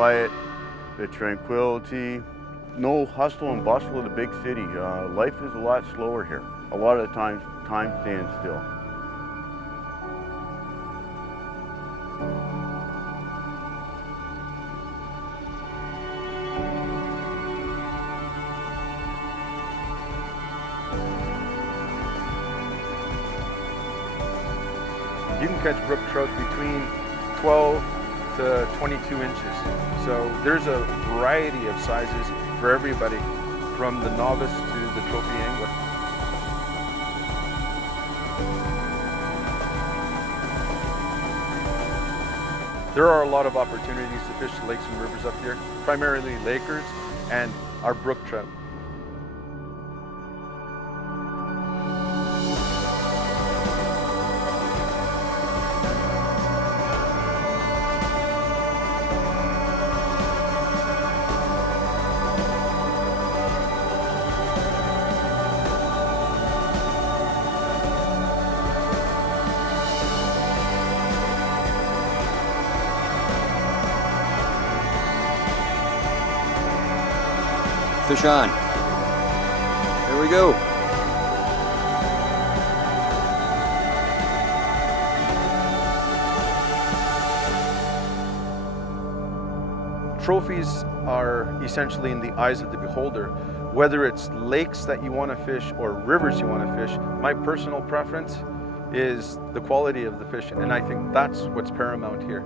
quiet, the tranquility, no hustle and bustle of the big city. Life is a lot slower here. A lot of the times, time stands still. You can catch brook trout between 12 to 22 inches. So there's a variety of sizes for everybody, from the novice to the trophy angler. There are a lot of opportunities to fish the lakes and rivers up here, primarily Lakers and our brook trout. Fish on. There we go. Trophies are essentially in the eyes of the beholder. Whether it's lakes that you want to fish or rivers you want to fish, my personal preference is the quality of the fish, and I think that's what's paramount here.